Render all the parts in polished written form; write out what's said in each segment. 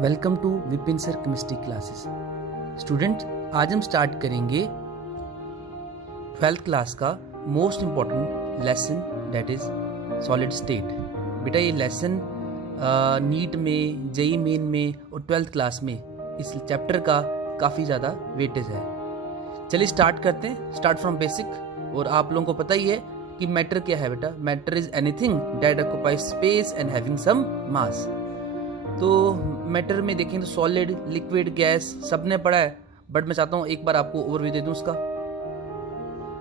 Welcome to Vipin sir chemistry classes. Student, आज हम start करेंगे 12th क्लास का most important lesson, that is solid state. बेटा ये लेसन नीट में, जेई मेन में और 12th क्लास में इस चैप्टर का काफ़ी ज़्यादा वेटेज है। चलिए स्टार्ट करते हैं, स्टार्ट फ्रॉम बेसिक। और आप लोगों को पता ही है कि मैटर क्या है बेटा। Matter is anything that occupies space and having some mass. तो मैटर में देखें तो सॉलिड, लिक्विड, गैस सबने पढ़ा है, बट मैं चाहता हूँ एक बार आपको ओवरव्यू दे दूं उसका।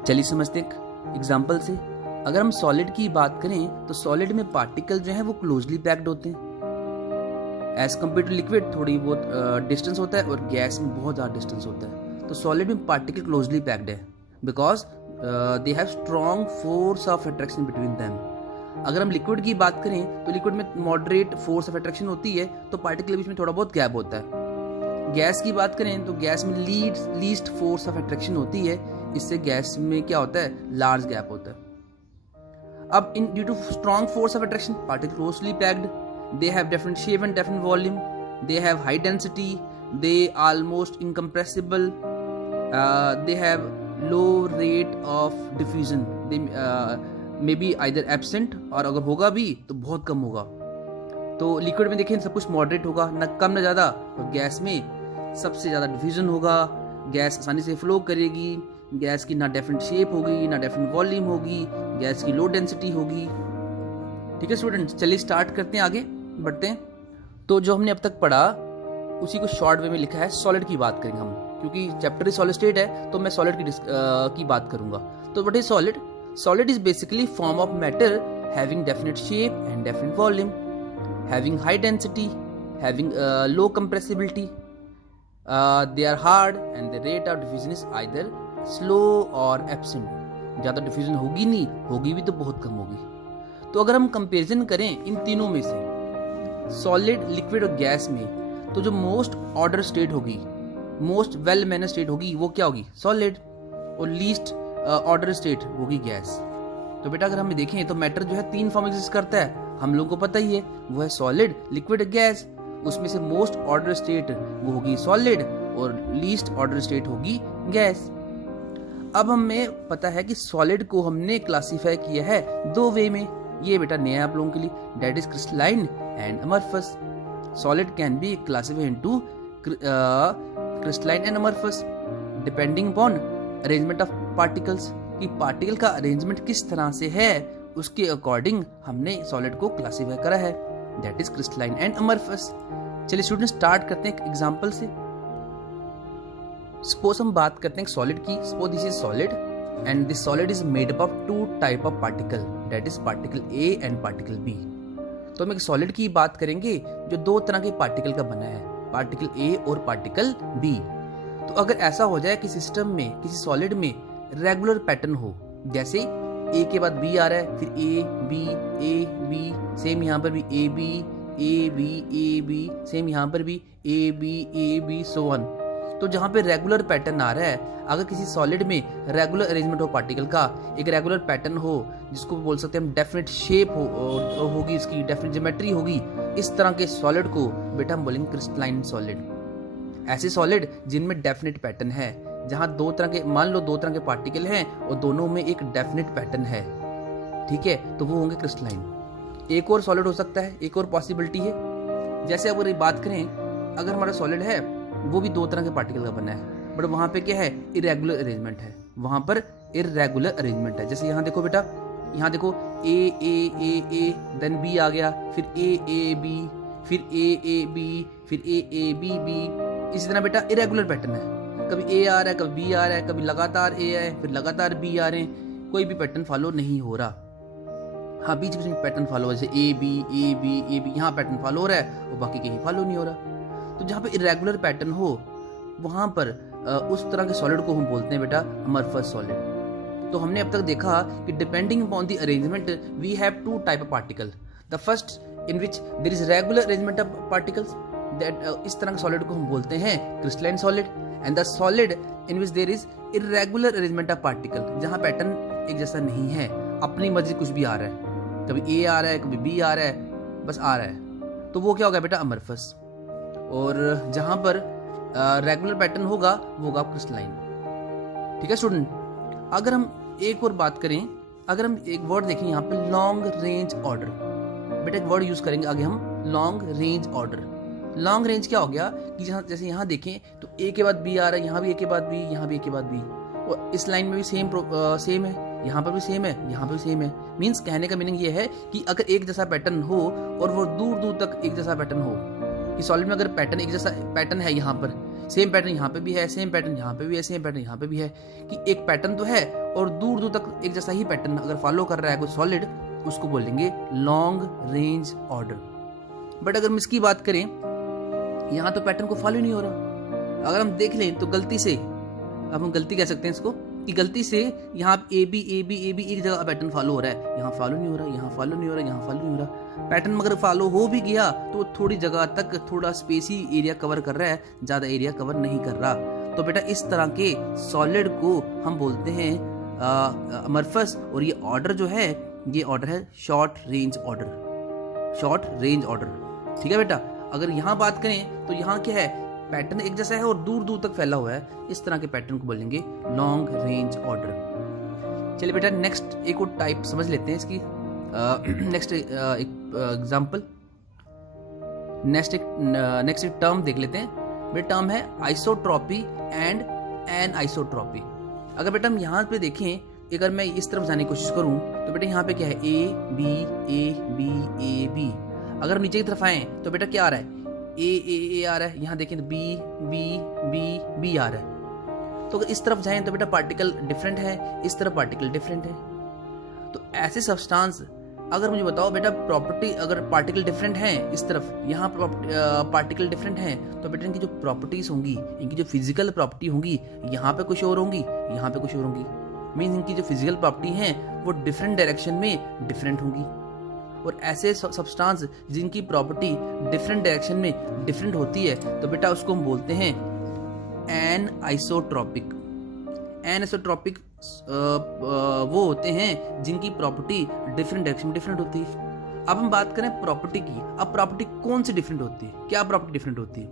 चलिए समझते हैं एग्जांपल से। अगर हम सॉलिड की बात करें तो सॉलिड में पार्टिकल जो है वो क्लोजली पैक्ड होते हैं एज कम्पेयर टू लिक्विड। थोड़ी बहुत डिस्टेंस होता है और गैस में बहुत ज़्यादा डिस्टेंस होता है। तो सॉलिड में पार्टिकल क्लोजली पैक्ड है because they have strong force of attraction between them. अगर हम लिक्विड की बात करें तो लिक्विड में मॉडरेट फोर्स ऑफ अट्रैक्शन होती है, तो पार्टिकल के बीच में थोड़ा बहुत गैप होता है। गैस की बात करें तो गैस में लीस्ट फोर्स ऑफ अट्रैक्शन होती है, इससे गैस में क्या होता है, लार्ज गैप होता है। अब इन due to strong force of attraction particle closely packed, they have different shape and different volume, they have high density, they almost incompressible, they have low rate of diffusion, they may be either absent, और अगर होगा भी तो बहुत कम होगा। तो liquid में देखें सब कुछ मॉडरेट होगा, न कम न ज़्यादा, और गैस में सबसे ज़्यादा डिफ्यूजन होगा। गैस आसानी से फ्लो करेगी, गैस की ना डिफरेंट शेप होगी, ना डिफरेंट वॉल्यूम होगी, गैस की लो डेंसिटी होगी। ठीक है स्टूडेंट्स, चलिए स्टार्ट करते हैं, आगे बढ़ते हैं। तो जो हमने अब तक पढ़ा उसी को शॉर्ट वे में लिखा है। सॉलिड की बात करेंगे हम, क्योंकि चैप्टर सॉलिड स्टेट है तो मैं सॉलिड की बात करूंगा। तो what is solid? Solid is basically form of matter having definite shape and definite volume, having high density, having low compressibility. They are hard and the rate of diffusion is either slow or absent. ज़्यादा diffusion होगी नहीं, होगी भी तो बहुत कम होगी। तो अगर हम कंपेरिजन करें इन तीनों में से, सॉलिड, लिक्विड और गैस में, तो जो मोस्ट ऑर्डर स्टेट होगी, मोस्ट वेल मैनर स्टेट होगी, वो क्या होगी? सॉलिड। और लीस्ट ऑर्डर स्टेट होगी गैस। तो बेटा अगर हम देखें तो मैटर जो है तीन फॉर्म एग्जिस्ट करता है, हम लोगों को पता ही है, वो है सॉलिड, लिक्विड, गैस। उसमें से मोस्ट ऑर्डर स्टेट वो होगी सॉलिड और लीस्ट ऑर्डर स्टेट होगी गैस। अब हमें पता है कि सॉलिड को हमने क्लासिफाई किया है दो वे में। ये बेटा नया है आप लोगों के लिए, that is crystalline and amorphous. Solid can be classified into crystalline and amorphous depending upon arrangement of particles, कि पार्टिकल का अरेंजमेंट किस तरह से है उसके अकॉर्डिंग हमने सॉलिड को क्लासिफाई करा है, दैट इज क्रिस्टलाइन एंड अमorphous। चलिए स्टूडेंट स्टार्ट करते हैं एक एग्जांपल से। सपोज हम बात करते हैं सॉलिड की। Suppose this is solid and this solid is made up of two type of particle, that is particle A and particle B. तो हम एक सॉलिड की बात करेंगे जो दो तरह के पार्टिकल का बना है, पार्टिकल ए और पार्टिकल बी। तो अगर ऐसा हो जाए कि सिस्टम में, किसी सॉलिड में रेगुलर पैटर्न हो, जैसे ए के बाद बी आ रहा है, फिर ए बी, सेम यहाँ पर भी ए बी, सेम यहाँ पर भी ए बी, सो ऑन। तो जहाँ पे रेगुलर पैटर्न आ रहा है, अगर किसी सॉलिड में रेगुलर अरेंजमेंट हो पार्टिकल का, एक रेगुलर पैटर्न हो, जिसको बोल सकते हैं हम डेफिनेट शेप होगी, इसकी डेफिनेट ज्योमेट्री होगी, इस तरह के सॉलिड को बेटा हम बोलेंगे क्रिस्टलाइन सॉलिड। ऐसे सॉलिड जिनमें डेफिनेट पैटर्न है, जहां दो तरह के, मान लो दो तरह के पार्टिकल हैं और दोनों में एक डेफिनेट पैटर्न है, ठीक है, तो वो होंगे क्रिस्टलाइन। एक और सॉलिड हो सकता है, एक और पॉसिबिलिटी है, जैसे अगर बात करें, अगर हमारा सॉलिड है वो भी दो तरह के पार्टिकल का बना है, बट वहां पे क्या है, इरेगुलर अरेंजमेंट है, वहां पर इरेगुलर अरेंजमेंट है। जैसे यहाँ देखो बेटा, यहाँ देखो ए देन बी आ गया, फिर ए बी, फिर ए बी, फिर ए बी। इसी तरह बेटा इरेगुलर पैटर्न है, कभी ए आ रहा है, कभी बी आ रहा है, कभी लगातार ए है, फिर लगातार बी आ रहे हैं, कोई भी पैटर्न फॉलो नहीं हो रहा। हाँ, बीच बीच में पैटर्न फॉलो हो, जैसे ए बी, यहाँ पैटर्न फॉलो हो रहा है और बाकी कहीं फॉलो नहीं हो रहा। तो जहाँ पे इरेगुलर पैटर्न हो, वहां पर उस तरह के सॉलिड को हम बोलते हैं बेटा अमorphous सॉलिड। तो हमने अब तक देखा कि depending upon the arrangement we have two type of particle, the first in which there is regular arrangement of particles, that इस तरह के सॉलिड को हम बोलते हैं crystalline solid. And the solid in which there is irregular arrangement of particle, जहां pattern एक जैसा नहीं है, अपनी मर्जी कुछ भी आ रहा है, कभी ए आ रहा है, कभी बी आ रहा है, बस आ रहा है, तो वो क्या होगा बेटा अमorphous। और जहां पर रेगुलर पैटर्न होगा वो होगा क्रिस्टलाइन। ठीक है स्टूडेंट, अगर हम एक और बात करें, अगर हम एक वर्ड देखें यहाँ पे लॉन्ग रेंज ऑर्डर, बेटा एक वर्ड यूज करेंगे आगे हम, long range order. Long range क्या हो गया कि जैसे यहाँ देखें तो ए के बाद बी आ रहा है, यहाँ भी ए के बाद बी, यहाँ भी ए के बाद बी, और इस लाइन में भी सेम है, यहाँ पर भी सेम है, यहाँ पर भी सेम है। मीन्स कहने का मीनिंग ये है कि अगर एक जैसा पैटर्न हो और वो दूर दूर तक एक जैसा पैटर्न हो, कि सॉलिड में अगर पैटर्न एक जैसा पैटर्न है, यहाँ पर सेम पैटर्न यहाँ पे भी है, सेम पैटर्न यहाँ पे भी है, सेम पैटर्न यहाँ पे भी है, कि एक पैटर्न तो है और दूर दूर तक एक जैसा ही पैटर्न अगर फॉलो कर रहा है कोई सॉलिड, उसको बोलेंगे लॉन्ग रेंज ऑर्डर। बट अगर हम इसकी बात करें, यहाँ तो पैटर्न को फॉलो नहीं हो रहा। अगर हम देख लें तो गलती से, अब हम गलती कह सकते हैं इसको, कि गलती से यहाँ ए बी एक जगह पैटर्न फॉलो हो रहा है, यहाँ फॉलो नहीं हो रहा, यहाँ फॉलो नहीं हो रहा, यहाँ फॉलो नहीं हो रहा। पैटर्न मगर फॉलो हो भी गया तो थोड़ी जगह तक थोड़ा स्पेस ही एरिया कवर कर रहा है, ज्यादा एरिया कवर नहीं कर रहा। तो बेटा इस तरह के सॉलिड को हम बोलते हैं अमरफस, और ये ऑर्डर जो है, ये ऑर्डर है short range order, short range order. ठीक है बेटा, अगर यहाँ बात करें तो यहाँ क्या है, पैटर्न एक जैसा है और दूर दूर तक फैला हुआ है, इस तरह के पैटर्न को बोलेंगे लॉन्ग रेंज ऑर्डर। चलिए बेटा नेक्स्ट एक और टाइप समझ लेते हैं इसकी। नेक्स्ट एग्जांपल, नेक्स्ट एक टर्म देख लेते हैं। बेटा टर्म है आइसोट्रॉपी एंड एन आइसोट्रॉपी। अगर बेटा हम यहाँ पे देखें, अगर मैं इस तरफ जाने की कोशिश करूं तो बेटा यहाँ पे क्या है, A B A B A B. अगर हम नीचे की तरफ आए तो बेटा क्या आ रहा है, ए आ रहा है, यहाँ देखें तो बी बी बी बी आ रहा है। तो अगर इस तरफ जाएं तो बेटा पार्टिकल डिफरेंट है, इस तरफ पार्टिकल डिफरेंट है। तो ऐसे सब्सटेंस, अगर मुझे बताओ बेटा प्रॉपर्टी, अगर पार्टिकल डिफरेंट हैं इस तरफ, यहाँ पार्टिकल डिफरेंट हैं, तो बेटा इनकी जो प्रॉपर्टीज होंगी, इनकी जो फिजिकल प्रॉपर्टी होंगी, यहाँ पे कुछ और होंगी, यहाँ पे कुछ और होंगी। मीन्स इनकी जो फिजिकल प्रॉपर्टी हैं वो डिफरेंट डायरेक्शन में डिफरेंट होंगी। और ऐसे सब्सटेंस जिनकी प्रॉपर्टी डिफरेंट डायरेक्शन में डिफरेंट होती है, तो बेटा उसको हम बोलते हैं एन आइसोट्रॉपिक। एन आइसोट्रॉपिक वो होते हैं जिनकी प्रॉपर्टी डिफरेंट डायरेक्शन में डिफरेंट होती है। अब हम बात करें प्रॉपर्टी की। अब प्रॉपर्टी कौन सी डिफरेंट होती है, क्या प्रॉपर्टी डिफरेंट होती है?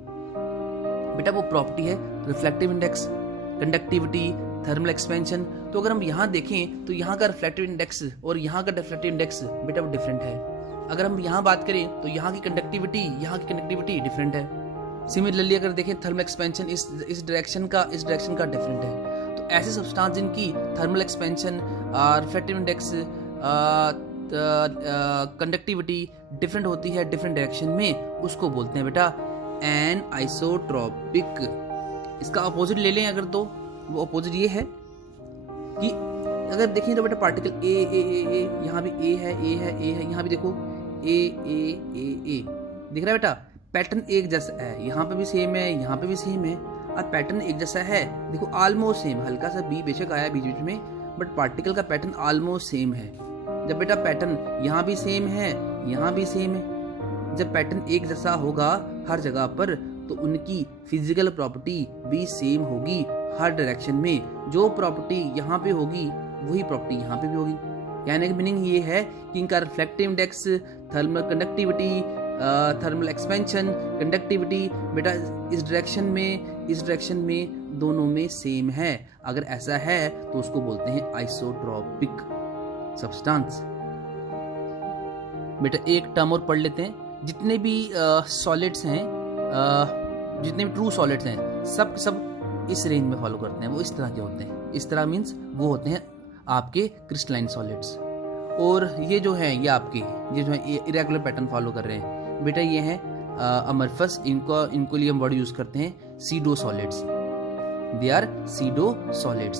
बेटा वो प्रॉपर्टी है reflective index, conductivity, thermal expansion. तो अगर हम यहाँ देखें तो यहाँ का रिफ्लेक्टिव इंडेक्स और यहाँ का डिफ्लेक्टिव इंडेक्स बेटा वो डिफरेंट है। अगर हम यहाँ बात करें तो यहाँ की कंडक्टिविटी डिफरेंट है। सिमिलरली अगर देखें थर्मल एक्सपेंशन इस डायरेक्शन का डिफरेंट है। तो ऐसे सब्सटेंस जिनकी thermal expansion, reflective index, conductivity different होती है डिफरेंट डायरेक्शन में, उसको बोलते हैं बेटा एन आइसोट्रॉपिक। इसका अपोजिट ले लें अगर, तो वो अपोजिट ये है कि अगर देखें तो बेटा पार्टिकल ए यहाँ भी ए है, यहाँ भी देखो ए दिख रहा है बेटा। पैटर्न एक जैसा है, यहाँ पे भी सेम है, यहाँ पे भी सेम है। अब पैटर्न एक जैसा है, देखो ऑलमोस्ट सेम, हल्का सा बी बेशक आया बीच बीच में, बट पार्टिकल का पैटर्न ऑलमोस्ट सेम है। जब बेटा पैटर्न यहाँ भी सेम है, यहाँ भी सेम है, जब पैटर्न एक जैसा होगा हर जगह पर, तो उनकी फिजिकल प्रॉपर्टी भी सेम होगी हर डायरेक्शन में। जो प्रॉपर्टी यहाँ पे होगी वही प्रॉपर्टी यहाँ पे भी होगी। कहने का मीनिंग ये है कि इनका reflective index, thermal conductivity, thermal expansion, conductivity बेटा इस डायरेक्शन में दोनों में सेम है। अगर ऐसा है तो उसको बोलते हैं आइसोट्रॉपिक सब्सटेंस। बेटा एक टर्म और पढ़ लेते हैं। जितने भी सॉलिड्स हैं, जितने भी ट्रू सॉलिड्स हैं, सब इस रेंज में फॉलो करते हैं। वो इस तरह के होते हैं, इस तरह मीन्स वो होते हैं आपके क्रिस्टलाइन सॉलिड्स। और ये जो है ये आपके ये जो है इरेगुलर पैटर्न फॉलो कर रहे हैं बेटा, ये है अमरफस। इनको लिए हम वर्ड यूज करते हैं pseudo solids. They are pseudo solids.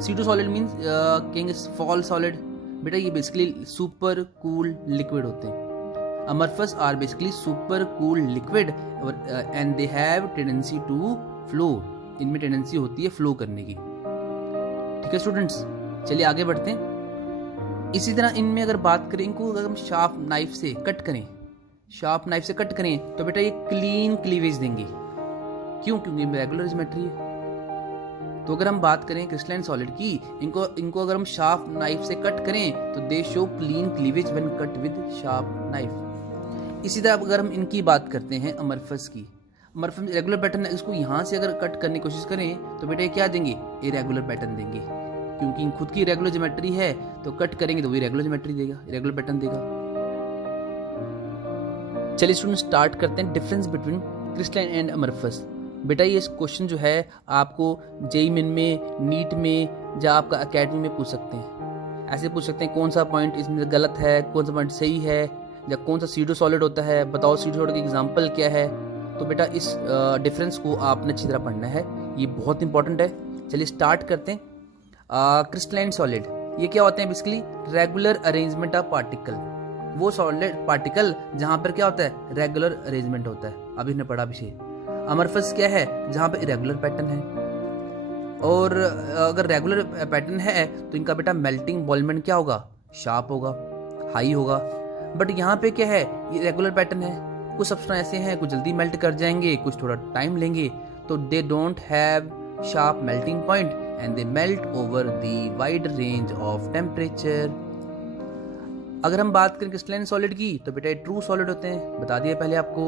Pseudo solid means कहेंगे फॉल सॉलिड। बेटा ये बेसिकली सुपर कूल लिक्विड होते हैं। Amorphous are basically super cool liquid and they have tendency to flow. इनमें टेंडेंसी होती है फ्लो करने की। ठीक है स्टूडेंट्स, चलिए आगे बढ़ते हैं। इसी तरह इनमें अगर बात करें, इनको अगर हम शार्प नाइफ से कट करें तो बेटा ये क्लीन क्लीवेज देंगे। क्यों? क्योंकि रेगुलर ज्योमेट्री है। तो अगर हम बात करें क्रिस्टलाइन सॉलिड की, इनको अगर हम शार्प नाइफ से कट करें तो दे show clean cleavage when cut with sharp knife. इसी तरह अगर हम इनकी बात करते हैं अमरफस की, अमरफस इरेगुलर पैटर्न है, इसको यहाँ से अगर कट करने की कोशिश करें तो बेटा ये क्या देंगे, इरेगुलर पैटर्न देंगे, क्योंकि खुद की इरेगुलर ज्योमेट्री है तो कट करेंगे तो वो इरेगुलर ज्योमेट्री देगा, इरेगुलर पैटर्न देगा। चलिए स्टूडेंट स्टार्ट करते हैं difference between crystalline and amorphous. बेटा ये क्वेश्चन जो है आपको जेईई मेन में, नीट में या आपका एकेडमी में पूछ सकते हैं। ऐसे पूछ सकते हैं कौन सा पॉइंट इसमें गलत है, कौन सा पॉइंट सही है, या कौन सा सीडो सॉलिड होता है, बताओ सीडो सॉलिड की एग्जांपल क्या है। तो बेटा इस डिफरेंस को आपने अच्छी तरह पढ़ना है, ये बहुत इंपॉर्टेंट है। चलिए स्टार्ट करते हैं। क्रिस्टलाइन सॉलिड ये क्या होते हैं, basically regular arrangement of particle, वो सॉलिड पार्टिकल जहां पर क्या होता है, रेगुलर अरेंजमेंट होता है, अभी ने पढ़ा पीछे। अमरफस क्या है, जहां पे इरेगुलर पैटर्न है, और अगर रेगुलर पैटर्न है तो इनका बेटा मेल्टिंग बॉइलमेंट क्या होगा, शार्प होगा, हाई होगा। बट यहाँ पे क्या है, ये रेगुलर पैटर्न है, कुछ सब्सटेंस ऐसे हैं कुछ जल्दी मेल्ट कर जाएंगे, कुछ थोड़ा टाइम लेंगे, तो they don't have sharp melting point and they melt over the wide range of temperature. अगर हम बात करें क्रिस्टलाइन सॉलिड की तो बेटा ये ट्रू सॉलिड होते हैं, बता दिया पहले आपको।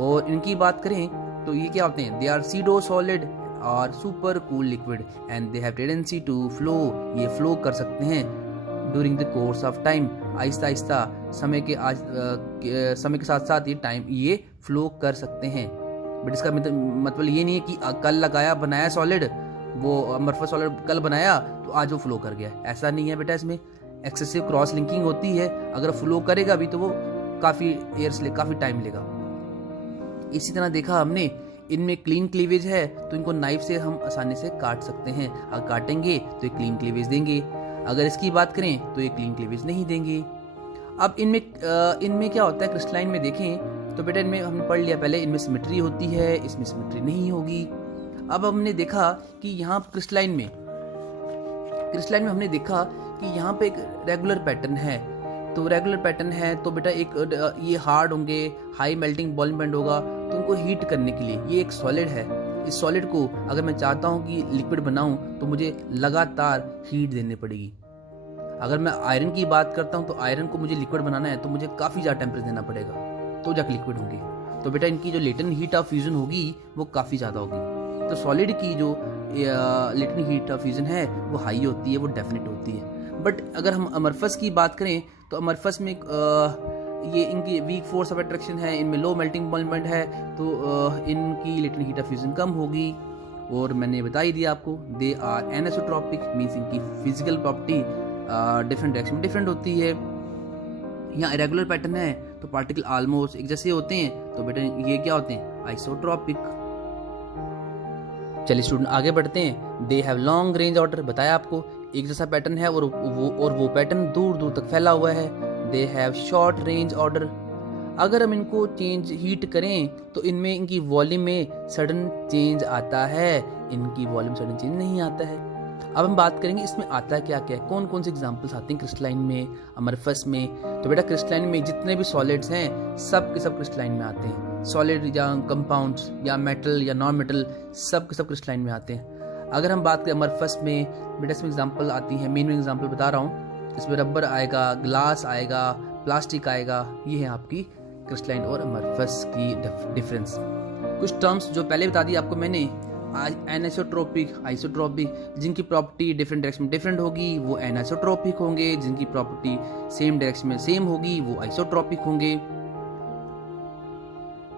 और इनकी बात करें तो ये क्या होते हैं, दे आर सीडो सॉलिड और super cool liquid and they have tendency to flow, ये फ्लो कर सकते हैं during the course of time, आहिस्ता आहिस्ता समय के साथ साथ ये टाइम ये फ्लो कर सकते हैं। बट इसका मतलब ये नहीं है कि कल लगाया बनाया सॉलिड, वो अमरफस सॉलिड कल बनाया तो आज वो फ्लो कर गया, ऐसा नहीं है बेटा। इसमें एक्सेसिव क्रॉस लिंकिंग होती है, अगर फ्लो करेगा भी तो वो काफ़ी टाइम लेगा। इसी तरह देखा हमने इनमें क्लीन क्लीवेज है तो इनको नाइफ से हम आसानी से काट सकते हैं, अगर काटेंगे तो ये क्लीन क्लीवेज देंगे, अगर इसकी बात करें तो ये क्लीन क्लीवेज नहीं देंगे। अब इनमें क्या होता है, क्रिस्टलाइन में देखें तो बेटा इनमें हमने पढ़ लिया पहले, इनमें सिमेट्री होती है, इसमें सिमेट्री नहीं होगी। अब हमने देखा कि यहाँ क्रिस्टलाइन में हमने देखा कि यहाँ पे एक रेगुलर पैटर्न है, तो रेगुलर पैटर्न है तो बेटा एक ये हार्ड होंगे, हाई मेल्टिंग बॉइलमेंट होगा, तो उनको हीट करने के लिए ये एक सॉलिड है, इस सॉलिड को अगर मैं चाहता हूँ कि लिक्विड बनाऊं तो मुझे लगातार हीट देनी पड़ेगी। अगर मैं आयरन की बात करता हूँ तो आयरन को मुझे लिक्विड बनाना है तो मुझे काफ़ी ज़्यादा टेम्परेचर देना पड़ेगा तो जाकर लिक्विड होंगे। तो बेटा इनकी जो लेटेंट हीट ऑफ फ्यूजन होगी वो काफ़ी ज़्यादा होगी। तो सॉलिड की जो लेटेंट हीट ऑफ फ्यूजन है वो हाई होती है, वो डेफिनेट होती है। बट अगर हम अमरफस की बात करें तो अमरफस में ये इनकी वीक फोर्स ऑफ अट्रैक्शन है, इनमें लो मेल्टिंग पॉइंट है, तो इनकी लेटेंट हीट ऑफ फ्यूजन कम होगी। और मैंने बता ही दिया आपको, दे आर एनिसोट्रॉपिक, मींस इनकी फिजिकल प्रॉपर्टी डिफरेंट डायरेक्शन में डिफरेंट होती है। यहाँ इरेगुलर पैटर्न है तो पार्टिकल ऑलमोस्ट एक जैसे होते हैं, तो बेटा ये क्या होते हैं, आइसोट्रॉपिक। चलिए स्टूडेंट आगे बढ़ते हैं। They have long range order, बताया आपको एक जैसा पैटर्न है और वो पैटर्न दूर दूर तक फैला हुआ है। They have short range order, अगर हम इनको हीट करें तो इनमें इनकी वॉल्यूम में सडन चेंज आता है, इनकी वॉल्यूम सडन चेंज नहीं आता है। अब हम बात करेंगे इसमें आता है क्या क्या है, कौन कौन से एग्जांपल्स आते हैं क्रिस्टलाइन में, अमरफस में। तो बेटा क्रिस्टलाइन में जितने भी सॉलिड्स हैं सब के सब क्रिस्टलाइन में आते हैं, सॉलिड या कंपाउंड्स या मेटल या नॉन मेटल, सब के सब क्रिस्टलाइन में आते हैं। अगर हम बात करें अमरफस में, बेटा इसमें एग्जांपल आती है, मेन एग्जांपल बता रहा हूँ, इसमें रबर आएगा, ग्लास आएगा, प्लास्टिक आएगा, ये है आपकी क्रिस्टलाइन और अमरफस की डिफरेंस। कुछ टर्म्स जो पहले बता दी आपको मैंने, एनिसोट्रोपिक, आइसोट्रोपिक, जिनकी प्रॉपर्टी डिफरेंट डायरेक्शन में डिफरेंट होगी वो एनिसोट्रोपिक होंगे, जिनकी प्रॉपर्टी सेम डायरेक्शन में सेम होगी वो आइसोट्रोपिक होंगे।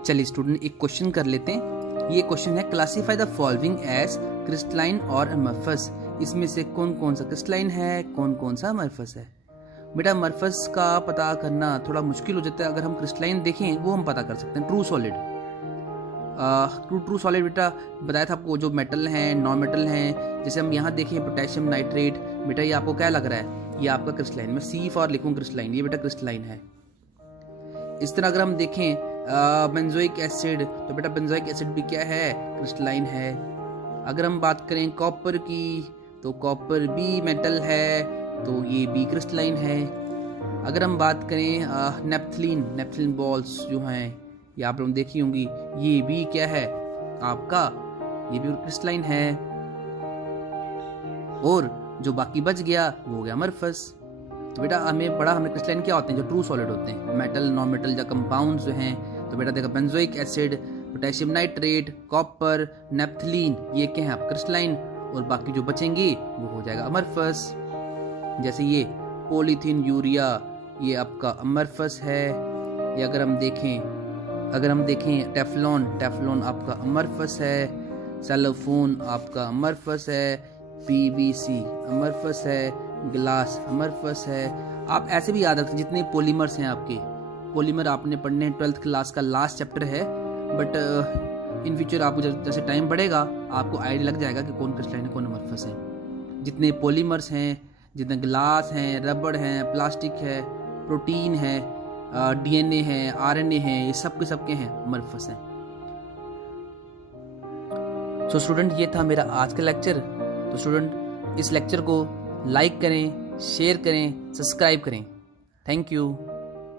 चलिए स्टूडेंट एक क्वेश्चन कर लेते हैं। ये क्वेश्चन है, classify the following as crystalline और अमरफस, इसमें से कौन कौन सा क्रिस्टलाइन है, कौन कौन सा अमरफस है। बेटा अमरफस का पता करना थोड़ा मुश्किल हो जाता है, अगर हम क्रिस्टलाइन देखें वो हम पता कर सकते हैं, ट्रू सॉलिड। ट्रू सॉलिड बेटा बताया था आपको, जो मेटल हैं, नॉन मेटल हैं, जैसे हम यहाँ देखें पोटेशियम नाइट्रेट, बेटा ये आपको क्या लग रहा है, ये आपका क्रिस्टलाइन, मैं C फॉर लिखूँ क्रिस्टलाइन, ये बेटा क्रिस्टलाइन है। इस तरह अगर हम देखें बेंजोइक एसिड, तो बेटा बेंजोइक एसिड भी क्या है, क्रिस्टलाइन है। अगर हम बात करें कॉपर की तो कॉपर भी मेटल है, तो ये भी क्रिस्टलाइन है। अगर हम बात करें नेप्थलीन बॉल्स जो हैं, ये आप लोग देखी होंगी, ये भी क्या है आपका, ये भी क्रिस्टलाइन है। और जो बाकी बच गया वो हो गया अमरफस। तो बेटा हमें क्रिस्टलाइन क्या होते हैं, जो ट्रू सॉलिड होते हैं, मेटल, नॉन मेटल या कंपाउंड्स जो हैं। तो बेटा देखा benzoic acid potassium nitrate, copper, naphthalene, ये क्या है आप क्रिस्टलाइन, और बाकी जो बचेंगे वो हो जाएगा अमरफस। जैसे ये पॉलीथीन यूरिया, ये आपका अमरफस है। ये अगर हम देखें टेफ्लॉन आपका अमरफस है। सेलोफोन आपका अमरफस है। पीवीसी अमरफस है। ग्लास अमरफस है। आप ऐसे भी याद रखें जितने पॉलीमर्स हैं आपके, पॉलीमर आपने पढ़ने हैं 12th क्लास का लास्ट चैप्टर है, बट इन फ्यूचर आपको जैसे टाइम बढ़ेगा आपको आइडिया लग जाएगा कि कौन क्रिस्टलाइन है कौन अमरफस है। जितने पॉलीमर्स हैं, जितने ग्लास हैं, रबड़ हैं, प्लास्टिक है, प्रोटीन है, डीएनए है, आरएनए है, ये सब के सबके हैं अमरफस हैं। सो स्टूडेंट, ये था मेरा आज का लेक्चर। तो स्टूडेंट इस लेक्चर को लाइक करें, शेयर करें, सब्सक्राइब करें। Thank you.